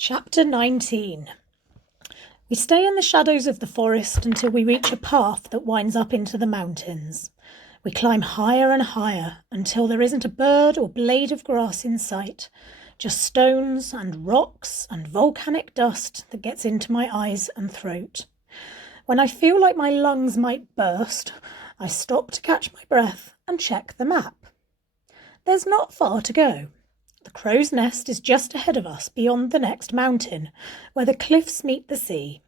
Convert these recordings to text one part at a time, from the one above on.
Chapter 19. We stay in the shadows of the forest until we reach a path that winds up into the mountains. We climb higher and higher until there isn't a bird or blade of grass in sight, just stones and rocks and volcanic dust that gets into my eyes and throat. When I feel like my lungs might burst, I stop to catch my breath and check the map. There's not far to go. The crow's nest is just ahead of us beyond the next mountain, where the cliffs meet the sea.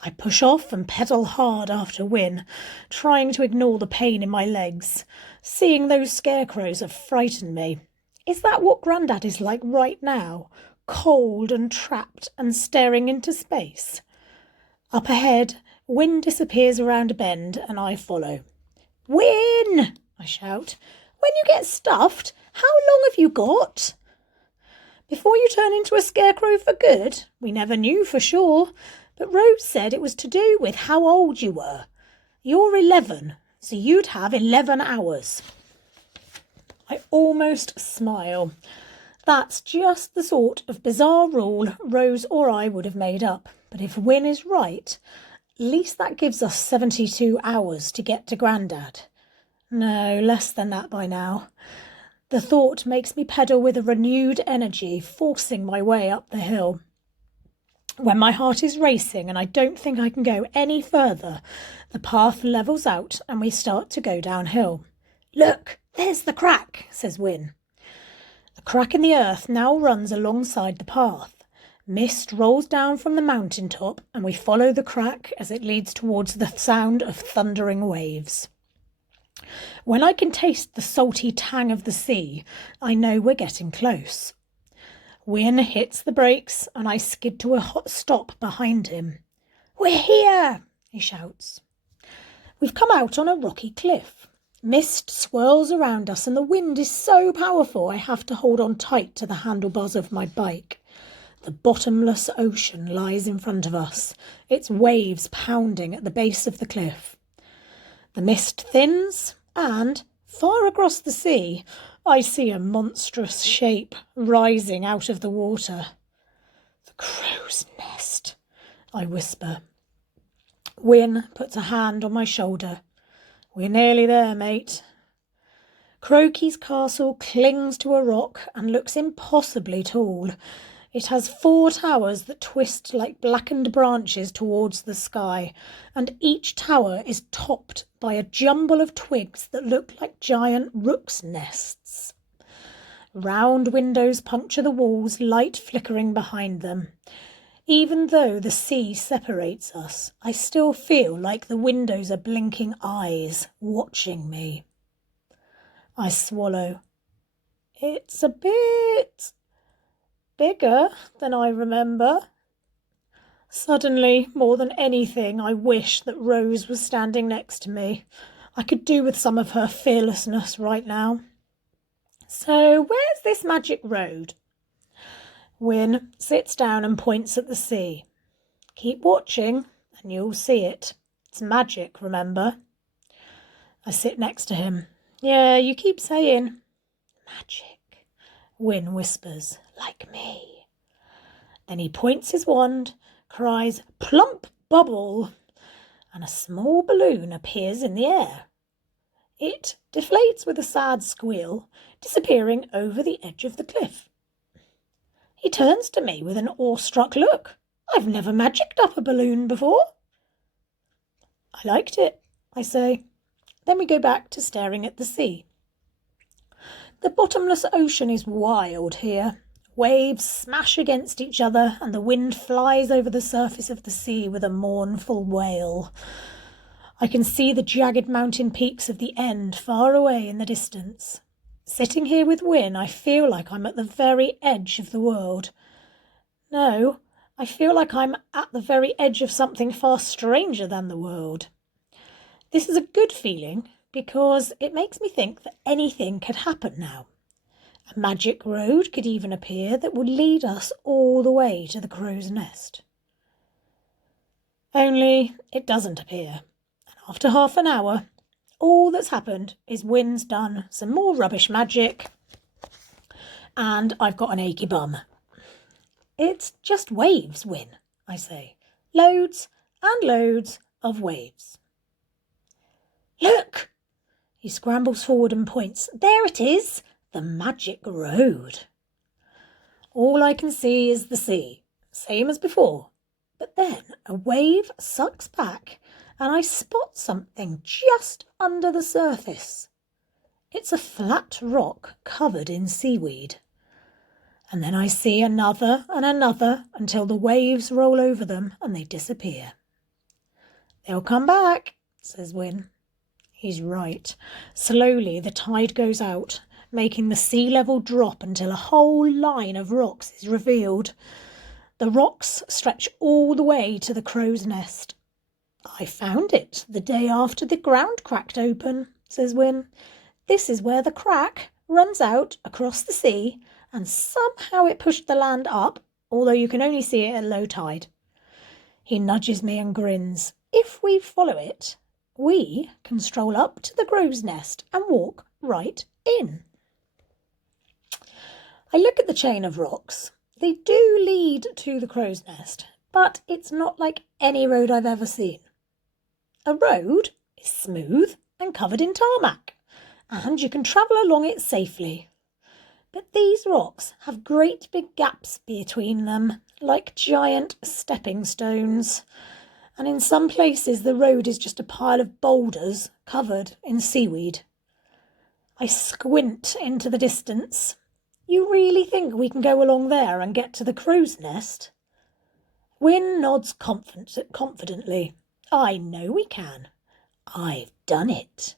I push off and pedal hard after Win, trying to ignore the pain in my legs. Seeing those scarecrows have frightened me. Is that what Grandad is like right now? Cold and trapped and staring into space? Up ahead, Win disappears around a bend and I follow. "Win!" I shout. "When you get stuffed, how long have you got?" "Before you turn into a scarecrow for good? We never knew for sure, but Rose said it was to do with how old you were. You're 11, so you'd have 11 hours. I almost smile. That's just the sort of bizarre rule Rose or I would have made up, but if Win is right, at least that gives us 72 hours to get to Grandad. No, less than that by now. The thought makes me pedal with a renewed energy, forcing my way up the hill. When my heart is racing and I don't think I can go any further, the path levels out and we start to go downhill. "Look, there's the crack," says Win. The crack in the earth now runs alongside the path. Mist rolls down from the mountaintop and we follow the crack as it leads towards the sound of thundering waves. When I can taste the salty tang of the sea, I know we're getting close. Win hits the brakes and I skid to a hot stop behind him. "We're here!" he shouts. We've come out on a rocky cliff. Mist swirls around us and the wind is so powerful I have to hold on tight to the handlebars of my bike. The bottomless ocean lies in front of us, its waves pounding at the base of the cliff. The mist thins and, far across the sea, I see a monstrous shape rising out of the water. "The crow's nest," I whisper. Win puts a hand on my shoulder. "We're nearly there, mate." Crokey's castle clings to a rock and looks impossibly tall. It has 4 towers that twist like blackened branches towards the sky, and each tower is topped by a jumble of twigs that look like giant rooks' nests. Round windows puncture the walls, light flickering behind them. Even though the sea separates us, I still feel like the windows are blinking eyes, watching me. I swallow. It's a bit bigger than I remember. Suddenly, more than anything, I wish that Rose was standing next to me. I could do with some of her fearlessness right now. "So, where's this magic road?" Win sits down and points at the sea. "Keep watching and you'll see it. It's magic, remember?" I sit next to him. "Yeah, you keep saying magic," Win whispers, "like me." Then he points his wand, cries, "Plump bubble," and a small balloon appears in the air. It deflates with a sad squeal, disappearing over the edge of the cliff. He turns to me with an awestruck look. "I've never magicked up a balloon before." "I liked it," I say. Then we go back to staring at the sea. The bottomless ocean is wild here. Waves smash against each other and the wind flies over the surface of the sea with a mournful wail. I can see the jagged mountain peaks of the end far away in the distance. Sitting here with Win, I feel like I'm at the very edge of the world. No, I feel like I'm at the very edge of something far stranger than the world. This is a good feeling because it makes me think that anything could happen now. A magic road could even appear that would lead us all the way to the crow's nest. Only it doesn't appear. And after half an hour, all that's happened is Win's done some more rubbish magic and I've got an achy bum. It's just waves, Win, I say. Loads and loads of waves. Look! He scrambles forward and points. There it is, the magic road. All I can see is the sea, same as before. But then a wave sucks back and I spot something just under the surface. It's a flat rock covered in seaweed. And then I see another and another until the waves roll over them and they disappear. They'll come back, says Win. He's right. Slowly the tide goes out, making the sea level drop until a whole line of rocks is revealed. The rocks stretch all the way to the crow's nest. I found it the day after the ground cracked open, says Win. This is where the crack runs out across the sea, and somehow it pushed the land up, although you can only see it at low tide. He nudges me and grins. If we follow it, we can stroll up to the crow's nest and walk right in. I look at the chain of rocks. They do lead to the crow's nest, but it's not like any road I've ever seen. A road is smooth and covered in tarmac, and you can travel along it safely. But these rocks have great big gaps between them, like giant stepping stones. And in some places the road is just a pile of boulders covered in seaweed. I squint into the distance. You really think we can go along there and get to the crow's nest? Win nods confidently. I know we can. I've done it.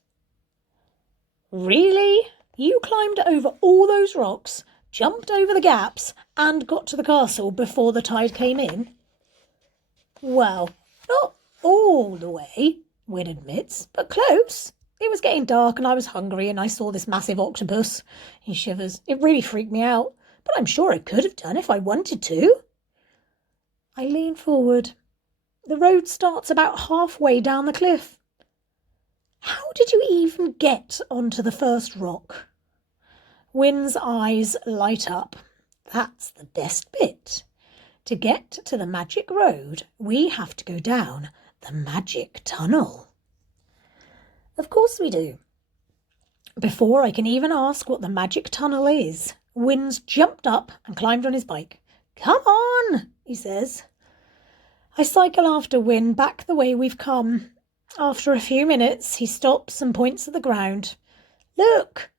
Really? You climbed over all those rocks, jumped over the gaps, and got to the castle before the tide came in? Well, not all the way, Win admits, but close. It was getting dark and I was hungry and I saw this massive octopus. He shivers. It really freaked me out, but I'm sure I could have done if I wanted to. I lean forward. The road starts about halfway down the cliff. How did you even get onto the first rock? Win's eyes light up. That's the best bit. To get to the magic road, we have to go down the magic tunnel. Of course we do. Before I can even ask what the magic tunnel is, Win's jumped up and climbed on his bike. Come on, he says. I cycle after Win back the way we've come. After a few minutes, he stops and points at the ground. Look!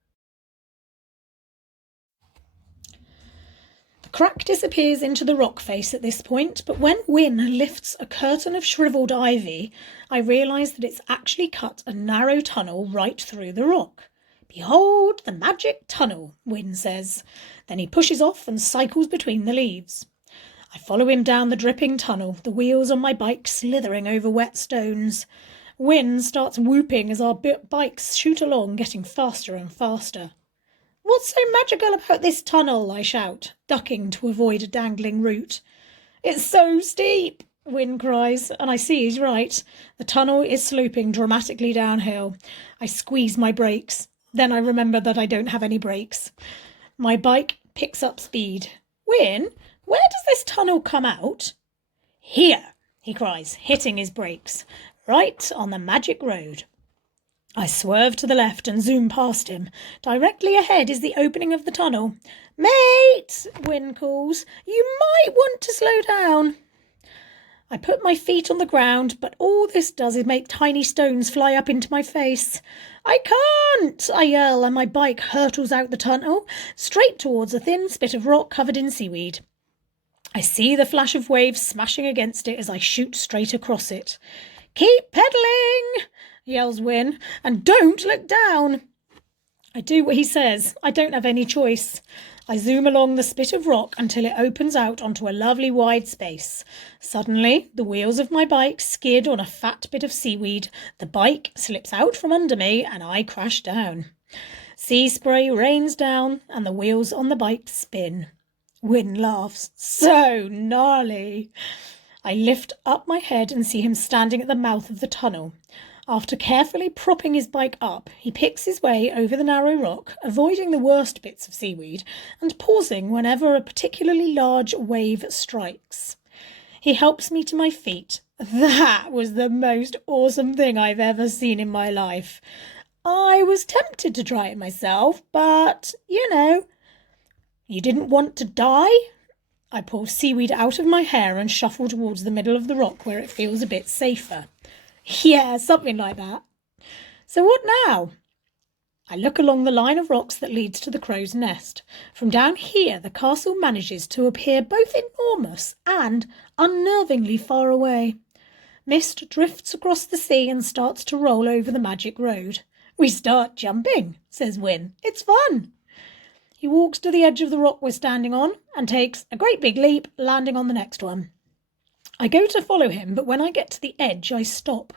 The crack disappears into the rock face at this point, but when Win lifts a curtain of shriveled ivy, I realise that it's actually cut a narrow tunnel right through the rock. Behold the magic tunnel, Win says. Then he pushes off and cycles between the leaves. I follow him down the dripping tunnel, the wheels on my bike slithering over wet stones. Win starts whooping as our bikes shoot along, getting faster and faster. What's so magical about this tunnel? I shout, ducking to avoid a dangling root. It's so steep, Win cries, and I see he's right. The tunnel is sloping dramatically downhill. I squeeze my brakes. Then I remember that I don't have any brakes. My bike picks up speed. Win, where does this tunnel come out? Here, he cries, hitting his brakes. Right on the magic road. I swerve to the left and zoom past him. Directly ahead is the opening of the tunnel. Mate, Win calls, you might want to slow down. I put my feet on the ground, but all this does is make tiny stones fly up into my face. I can't, I yell, and my bike hurtles out the tunnel, straight towards a thin spit of rock covered in seaweed. I see the flash of waves smashing against it as I shoot straight across it. Keep pedalling, yells Win, and don't look down. I do what he says. I don't have any choice. I zoom along the spit of rock until it opens out onto a lovely wide space. Suddenly, the wheels of my bike skid on a fat bit of seaweed. The bike slips out from under me and I crash down. Sea spray rains down and the wheels on the bike spin. Win laughs. So gnarly. I lift up my head and see him standing at the mouth of the tunnel. After carefully propping his bike up, he picks his way over the narrow rock, avoiding the worst bits of seaweed and pausing whenever a particularly large wave strikes. He helps me to my feet. That was the most awesome thing I've ever seen in my life. I was tempted to try it myself, but, you didn't want to die? I pull seaweed out of my hair and shuffle towards the middle of the rock where it feels a bit safer. Yeah, something like that. So what now? I look along the line of rocks that leads to the crow's nest. From down here, the castle manages to appear both enormous and unnervingly far away. Mist drifts across the sea and starts to roll over the magic road. We start jumping, says Win. It's fun. He walks to the edge of the rock we're standing on and takes a great big leap, landing on the next one. I go to follow him, but when I get to the edge, I stop.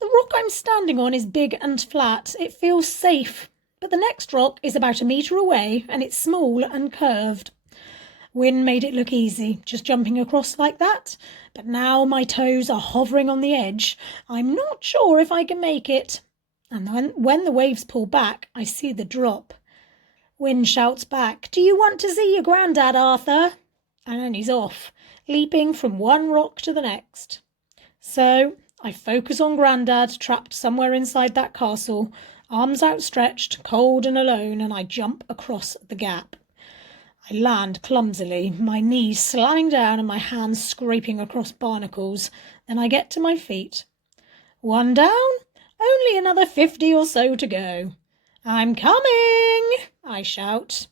The rock I'm standing on is big and flat. It feels safe, but the next rock is about 1 metre away and it's small and curved. Win made it look easy, just jumping across like that, but now my toes are hovering on the edge. I'm not sure if I can make it. And then when the waves pull back, I see the drop. Win shouts back, "Do you want to see your granddad, Arthur?" And then he's off, leaping from one rock to the next. So I focus on Grandad, trapped somewhere inside that castle, arms outstretched, cold and alone, and I jump across the gap. I land clumsily, my knees slamming down and my hands scraping across barnacles. Then I get to my feet. One down, only another 50 or so to go. "I'm coming," I shout.